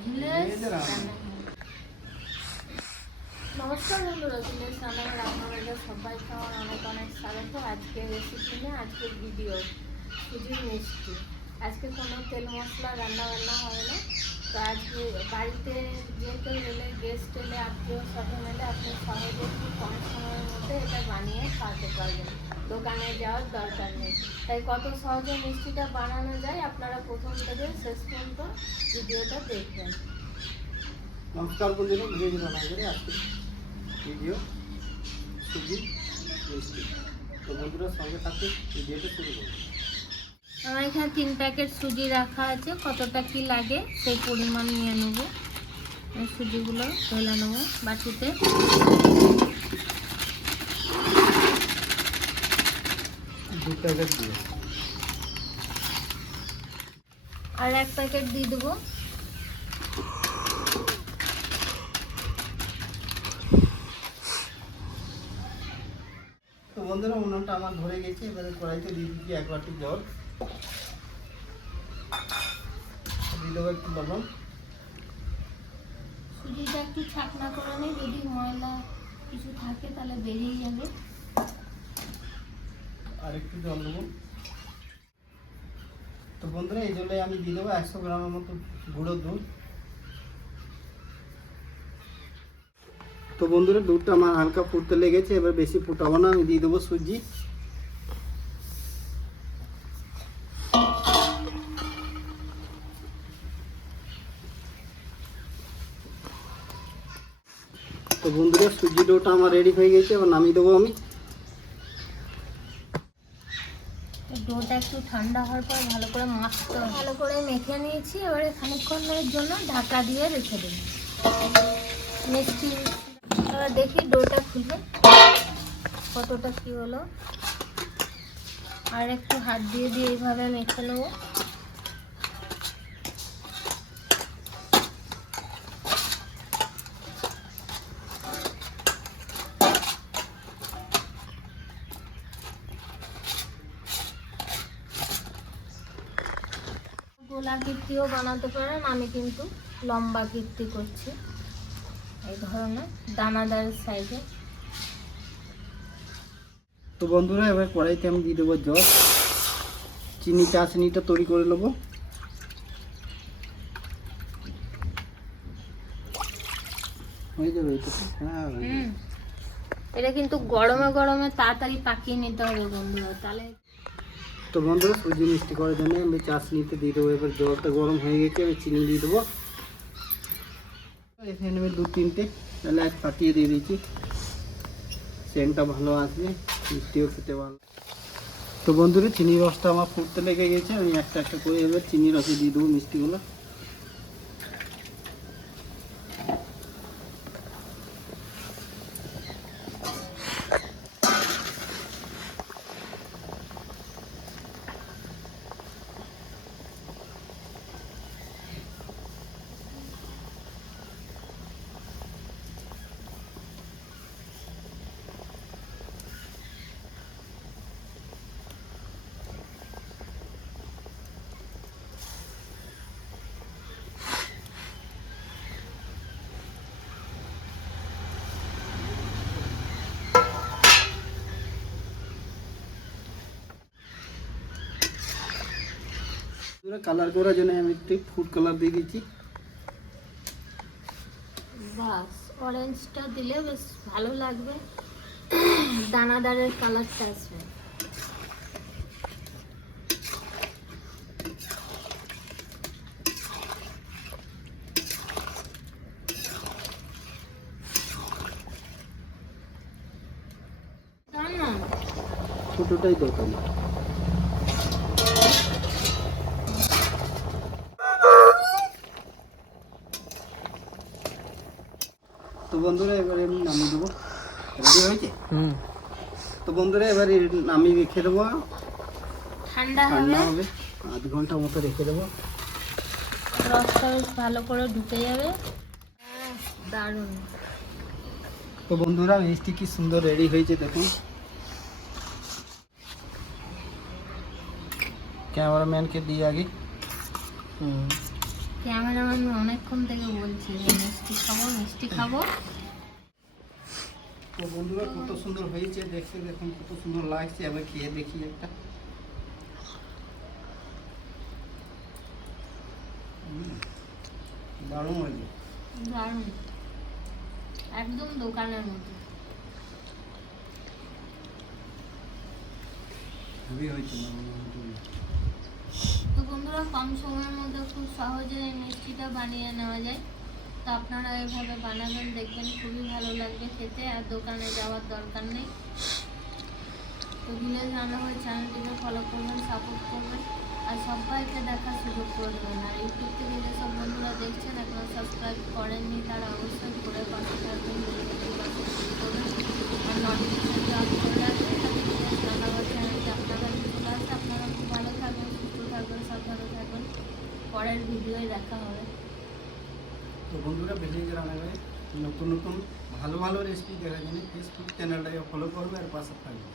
নমস্কার বন্ধুরা, দিনের রান্নাঘরে আপনাদের সবাইকে আমার অনেক অনেক স্বাগত। আজকের রেসিপি নিয়ে আজকের ভিডিও সুজির মিষ্টি। আজকে কোনো তেল মশলা রান্না হবে না। তো আজকে বাড়িতে যে কেউ এলে, গেস্ট এলে, আত্মীয় স্বজন এলে আপনি সহজে খুব কম সময়ের মধ্যে এটা বানিয়ে খাওয়াতে পারবেন। দোকানে যাওয়ার দরকার নেই। তাই কত সহজে মিষ্টিটা বানানো যায় আপনারা প্রথম থেকে শেষ পর্যন্ত ভিডিওটা দেখবেন। নমস্কার বন্ধুরা, ভিডিও রান্নাঘরে আজকে ভিডিও সুজি মিষ্টি। তো বন্ধুরা সঙ্গে থাকতে ভিডিওটা শুরু করুন। আমার এখানে 3 প্যাকেট সুজি রাখা আছে। কতটা কি লাগে সেই পরিমাণ নিয়ে নেব। এই সুজিগুলো ঢেলে নেব বাটিতে। 2 প্যাকেট দিয়ে আর 1 প্যাকেট দিয়ে দেবো। তো বন্ধুরা উনুনটা আমার ধরে গেছে। এবারে কড়াইতে দিয়ে দিচ্ছি 1 বাটি জল, দিয়ে দেবো একটু লবণ, সুজিটা একটু ছাকনা করে নিই, যদি ময়লা কিছু থাকে তাহলে বেরিয়ে যাবে। আর একটু জল দেবো। তো বন্ধুরা এই জলে আমি দিয়ে দেবো 100 গ্রামের মতো গুঁড়ো দুধ। তো বন্ধুরা দুধটা আমার হালকা ফুটতে লেগেছে, এবার বেশি ফুটাবো না। আমি দিয়ে দেবো সুজি। তো বন্ধুরা সুজি ডোটা আমার রেডি হয়ে গেছে, এবার নামিয়ে দেবো আমি। ডোটা একটু ঠান্ডা হওয়ার পর ভালো করে মাখতে হবে। ভালো করে মেখে নিয়েছি। এবারে খানিকক্ষণের জন্য ঢাকা দিয়ে রেখে দেব। মিষ্টি এবার দেখি ডোটা খুলে কতটা কি হলো। আর একটু হাত দিয়ে এইভাবে মেখে নেবো। গোলা কীর্তিও বানাতে পারেন, আমি কিন্তু লম্বা কীর্তি করছি, এই ধরনের দানাদার সাইজে। তো বন্ধুরা এবার কড়াইতে আমি দিয়ে দেবো জল। চিনি চাশনিটা তৈরি করে নেবো। হয়ে যাবে এটা? হ্যাঁ, এটা কিন্তু গরমে গরমে তাড়াতাড়ি পাকিয়ে নিতে হবে বন্ধুরা, তাহলে। তো বন্ধুরা সুজি মিষ্টি করার জন্য আমি চাশনিতে দিয়ে দেবো। এবার জলটা গরম হয়ে গেছে, আমি চিনি দিয়ে দেবো। এখানে আমি 2-3টে এলাচ ফাটিয়ে দিয়ে দিয়েছি। সেন্টটা ভালো আসবে, মিষ্টিও খেতে ভালো। তো বন্ধুরা চিনি রসটা আমার ফুটতে লেগে গেছে। আমি একটা একটা করে এবার চিনি রসে দিয়ে দেবো মিষ্টিগুলো। কালার করার জন্য আমি একটু ফুড কালার দিয়ে দিচ্ছি। বাস অরেঞ্জটা দিলে বেশ ভালো লাগবে, দানাদারের কালারটা আসবে। ছোটোটাই দরকার। তো বন্ধুরা এবারে আমি নামিয়ে দেবো। রেডি হয়েছে? তো বন্ধুরা এবারে নামিয়ে রেখে দেবো। ঠান্ডা হবে, আধ ঘন্টা মতো রেখে দেবো। রসটা বেশ ভালো করে ঢুকে যাবে। দারুণ। তো বন্ধুরা মিষ্টি কি সুন্দর রেডি হয়েছে দেখুন। ক্যামেরাম্যানকে দিয়ে আগে ক্যামেরাম্যান অনেকক্ষণ থেকে বলছে যে মিষ্টি খাবো মিষ্টি খাবো। তো বন্ধুরা কত সুন্দর হয়েছে দেখতে, দেখুন কত সুন্দর লাগছে। আমি খেয়ে দেখি একটা। দারুণ হয়েছে। দারুণ, একদম দোকানের মতো। হেভি হয়েছে। তো বন্ধুরা কম সময়ের মধ্যে খুব সহজে এই মিষ্টিটা বানিয়ে নেওয়া যায়। তো আপনারা এভাবে বানাবেন, দেখবেন খুবই ভালো লাগবে খেতে, আর দোকানে যাওয়ার দরকার নেই। তো ভিলেজ রান্নাঘর চ্যানেলটিকে ফলো করবেন, সাপোর্ট করবেন, আর সবাইকে দেখার সুযোগ করে দেবেন। আর ইউটিউব থেকে যেসব বন্ধুরা দেখছেন এখনো সাবস্ক্রাইব করেননি তারা অবশ্যই করে পাশে থাকবেন, বেলবাটনটি বাজিয়ে ক্লিক করবেন, আর নোটিফিকেশনটি অন করে রাখবেন যাতে ভিলেজ রান্নাঘর চ্যানেলটি আপনার কাছে চলে আসে। আপনারা খুব ভালো থাকবেন, সুস্থ থাকবেন, সাবধানে থাকবেন। পরের ভিডিওয় দেখা হবে। তো বন্ধুরা ভিলেজ রান্নাঘরে নতুন নতুন ভালো ভালো রেসিপি দেখার জন্য ফেসবুক চ্যানেলটাকে ফলো করবে আর পাশে থাকবে।